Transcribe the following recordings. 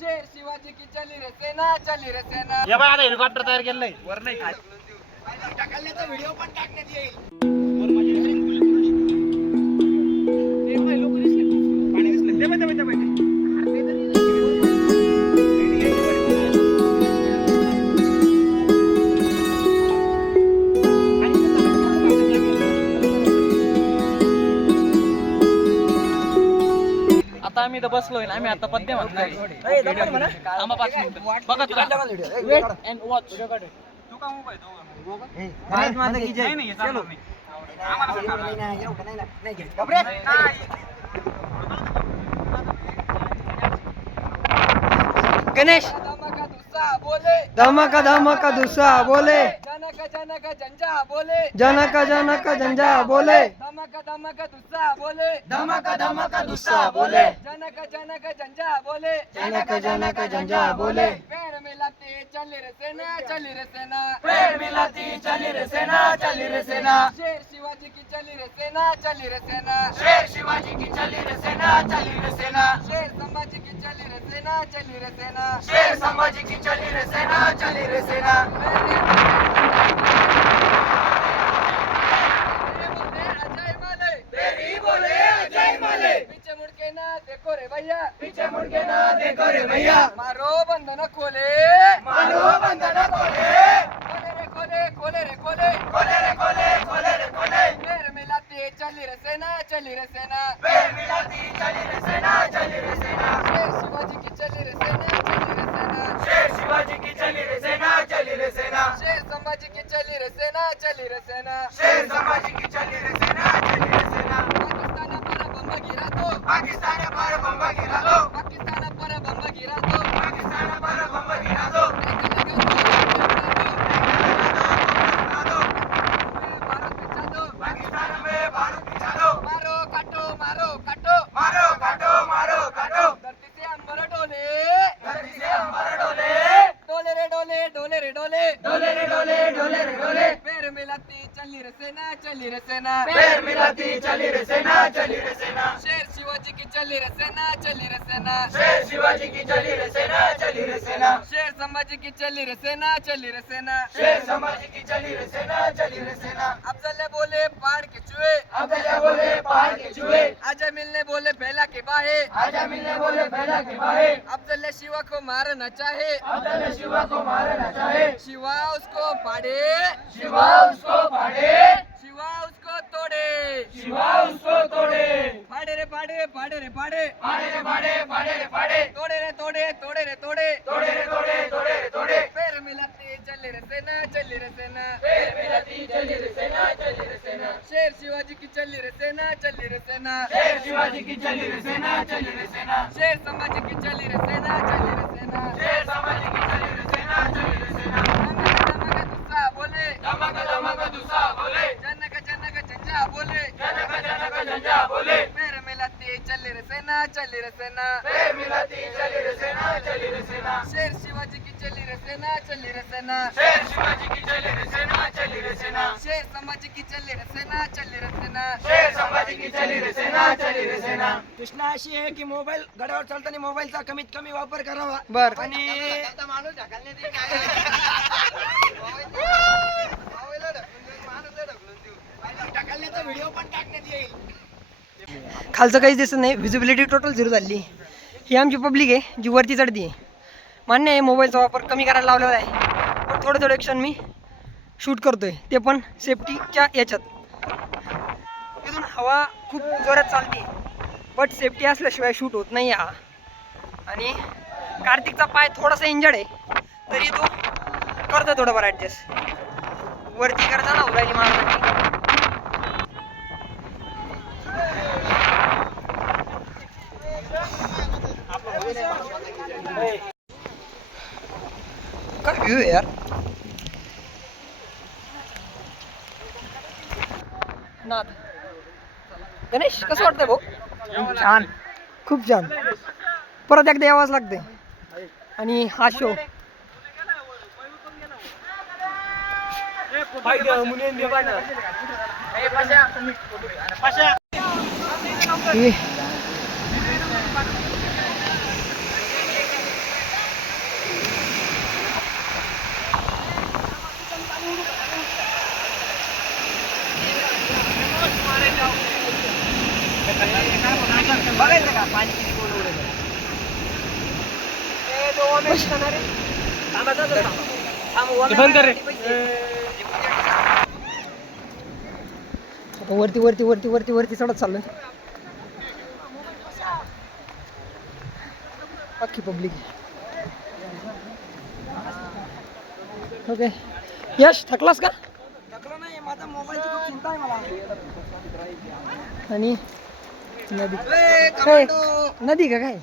शेर शिवाजी की चली रे सेना चली रे सेना. या बाय आता हेलिकॉप्टर तयार केलंय वर नाही खाली. आता आम्ही इथं बसलोय ना आम्ही आता पद्य म्हणणार थांबा पाच मिनिटं बघत राहा वेट अँड वॉच भारत माता की जय चलो गणेश बोले धमाका धमाका दुसा बोले जनक जनक जंजा बोले जनक जनक झंझा बोले धमक धमक दुस्सा बोले धमाका धमाका दुसा बोले जनक जनक जंजा बोले जनक जनक झंझा बोले पैर मिलाते चली रे सेना चली रे सेना पैर मिलाती चली रे सेना चली रे सेना शेर शिवाजी की चली रे सेना चली रे सेना शेर शिवाजी की चली रे सेना चली रे सेना शेर संभाजी की चली रे सेना चली रे सेना शेर संभाजी की चली रे सेना चली रे सेना चली रे सेना चली रे सेना शेर शिवाजी की चली रे सेना चली रे सेना शेर शिवाजी की चली रे सेना चली रे सेना शेर संभाजी की चली रे सेना चली रे सेना शेर संभाजी की चली रे सेना चली रे सेना पाकिस्तान पर बम गिरा दो पाकिस्तान पर बम गिरा दो पाकिस्तान पर बम गिरा दो पाकिस्तान पर बम गिरा दो भारत बिछा दो पाकिस्तान में बारूद बिछा दो मारो काटो मारो काटो मारो काटो मारो काटो धरती से अंबर डोले धरती से अंबर डोले डोले रे डोले डोले रे डोले डोले रे डोले डोले रे डोले पैर मिलाती चली रे सेना चली रे सेना। पैर मिलाती चली रे सेना चली रे सेना। शेर शिवाजी की चली रे सेना चली रे सेना। शेर शिवाजी की चली रे सेना चली रे सेना। संभाजी की चली रे सेना चली रे सेना। शेर संभाजी की चली रे सेना चली रे सेना। अफजल बोले पहाड़ के चूहे अब्दुल्ला बोले पहाड़ के चूहे आजा मिलने बोले फैला के बाहे। आजा मिलने बोले फैला के बाहे। अफजल शिवा को मारना चाहे। अब्दुल्ला शिवा को मारना चाहे। शिवा उसको पाड़े। शिवा उसको फाड़े शिवा उसको तोड़े। शिवा उसको तोड़े। फाड़े रे फाड़े फाड़े रे फाड़े फाड़े रे फाड़े फाड़े रे फाड़े तोड़े रे तोड़े तोड़े रे चली रे सेना चली रे सेना चली रे सेना शेर शिवाजी की चली रे सेना चली रे सेना शेर शिवाजी की चली रे सेना चली रे सेना शेर संभाजी की चली रे सेना चली रे सेना शेर संभाजी की चली रे सेना चली रे सेना धमक धमक दुस्सा बोले। धमक धमक दुसा बोले। जनक जनक झंझा बोले। जनक जनक झंझा बोले। पैर मिलाते चली रे सेना चली रे सेना पैर मिलाती चली रे सेना चली रे सेना शेर की चली रे सेना चली रे सेना. शेर शिवाजी की चली रे सेना चली रे सेना. शेर संभाजी की चली रे सेना चली रे सेना. शेर संभाजी की चली रे सेना चली रे सेना. कृष्णा अशी आहे की मोबाईल गडावर चालताना मोबाईलचा कमीत कमी वापर करावा. बर. आणि माणूस ढकलण्यात ढकलण्याचा व्हिडिओ पण टाकण्यात येईल. खालचं काहीच दिसत नाही. व्हिजिबिलिटी टोटल झिरो झाली. ही आमची पब्लिक आहे जी वरती चढती आहे मान्य आहे मोबाईलचा वापर कमी करायला लावलेला आहे. पण थोडं थोडं क्षण मी शूट करतोय. ते पण सेफ्टीच्या याच्यात. तिथून हवा खूप जोरात चालते. बट सेफ्टी असल्याशिवाय शूट होत नाही हा. आणि कार्तिकचा पाय थोडासा इंजर्ड आहे. तरी तो करतो थोडंफार ॲडजस्ट वरती करताना होऊ माणसाची Hey. काय व्ह्यू आहे यार नाद गणेश कसं वाटतंय भाऊ छान खूप छान परत एकदा यावाच लागते आणि हा शो वरती वरती वरती वरती वरती चढत चाललो अख्खी पब्लिक ओके यश थकलास का? आणि नदी. काय? नदी का काय?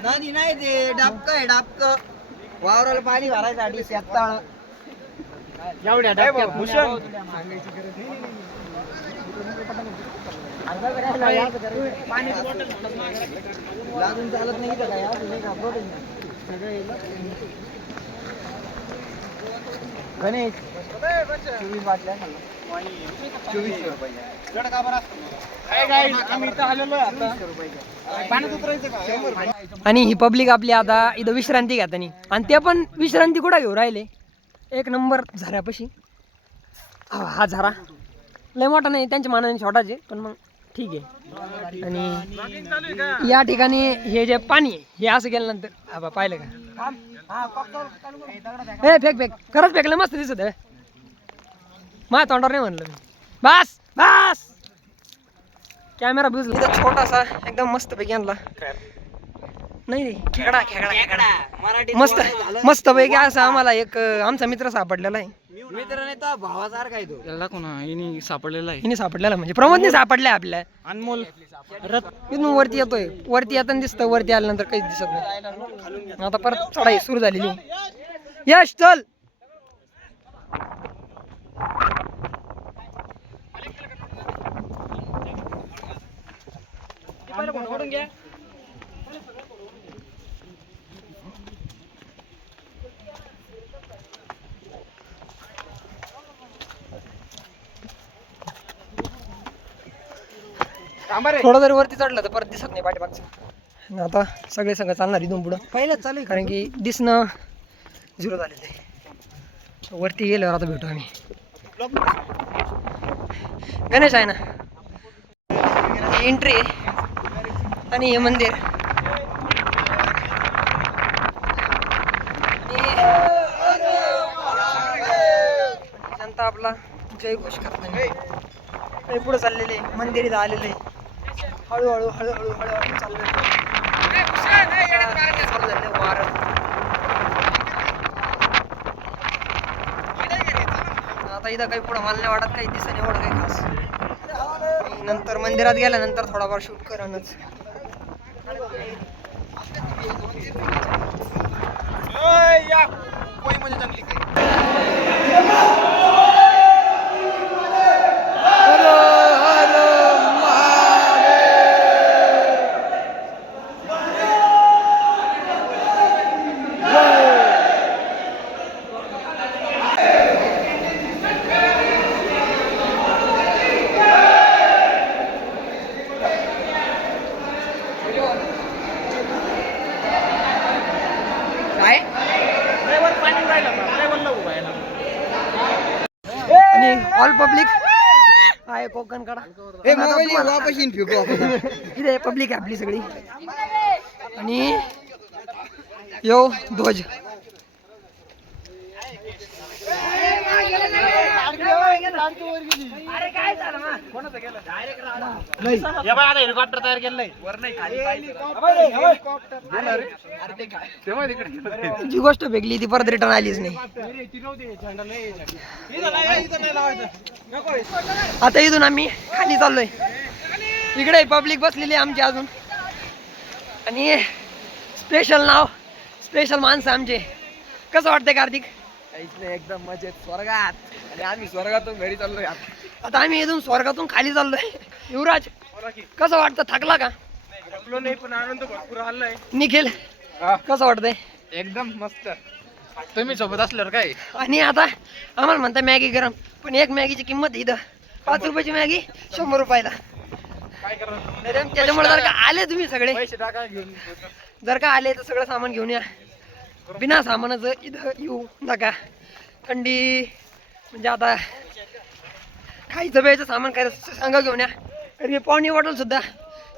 नदी नाही ते डाबक आहे डाबक. वावराला पाणी भरायसाठी शेततळ एवढ्या डबक्यात भूषण? लागून चालत नाही काय? का प्रोटीन गणेश. चोवीस चोवीसशे रुपये. आणि ही पब्लिक आपली आता इथं विश्रांती घेतानी आणि ते पण विश्रांती कुठं घेऊ राहिले? एक नंबर झऱ्यापाशी. हा हा झरा. लय मोठा नाही त्यांच्या मानाने छोटाच आहे पण मग ठीक आहे. आणि या ठिकाणी हे जे पाणी आहे हे असं गेल्यानंतर हा बा पाहिलं का? हे फेक फेक. खरंच फेकलं मस्त दिसत आहे. माझ्या तोंडावर नाही म्हणलं मी. बस बस. कॅमेरा बुजला इथं छोटासा एकदम मस्त पैकी आणला. नाही रे. खेकडा खेकडा खेकडा. मराठी मस्त मस्त पैकी असं आम्हाला एक आमचा मित्र सापडलेला आहे. मित्र नाही तर भावासारखा ना हिने सापडलेला आहे. हिने सापडलेला म्हणजे प्रमोदने सापडलाय आपल्या. अनमोल. इथून वरती येतोय. वरती येताना दिसतं वरती आल्यानंतर काहीच दिसत नाही. आता परत चढाई सुरू झालेली. आहे. यश चल! थोडं जरी वरती चढलं तर परत दिसत नाही पाठीमागचं. आता सगळे सगळं चालणार इथून पुढं. पहिलंच चालू कारण की दिसणं झिरो झालेलं आहे. वरती गेल्यावर आता भेटू आम्ही. गणेश आहे ना? एंट्री आणि हे मंदिर. जनता आपला जय घोष करताना पुढे चाललेले मंदिर इथं आलेले हळूहळू हळूहळू हळूहळू चाललंय वारं. आता इथं काही पुढं मला नाही वाटत काही दिसत एवढं काही खास. नंतर मंदिरात गेल्यानंतर थोडाफार शूट करणच. काय ड्रायव्हर पाणी राहिला ड्रायव्हरला उभा आहे ना आणि ऑल पब्लिक आहे कोकण कडा हे मोबाईल वापस येईन फेकू आपण. इथे पब्लिक आहे आपली सगळी. आणि यो ध्वज. हेलिकॉप्टर तयार केलंय वर नाही खाली जी गोष्ट भेटली ती परत रिटर्न आलीच नाही. आता इथून आम्ही खाली चाललोय. इकडे पब्लिक बसलेली आहे आमची अजून. आणि स्पेशल नाव स्पेशल माणसं आमचे. कसं वाटतंय कार्तिक? एकदम मजेत. स्वर्गात. आणि आम्ही स्वर्गातून घरी चाललोय आता आम्ही इथून स्वर्गातून खाली चाललोय. युवराज कसं वाटतं? थकला का? थकलो नाही पण आनंद भरपूर आलाय. निखिल कसं वाटतंय? एकदम मस्त. तुम्ही सोबत असल्यावर काय? आणि आता आम्हाला म्हणता मॅगी गरम पण एक मॅगीची किंमत इथं. पाच रुपयाची मॅगी शंभर रुपयाला. त्याच्यामुळे जर का आले तुम्ही सगळे जर का आले तर सगळं सामान घेऊन या. बिना सामानाचं इथं येऊ नका. थंडी म्हणजे आता खायचं प्यायचं सामान काय सांगा घेऊन या. कारण की पाणी बॉटल सुद्धा.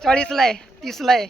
चाळीसला आहे तीसला आहे.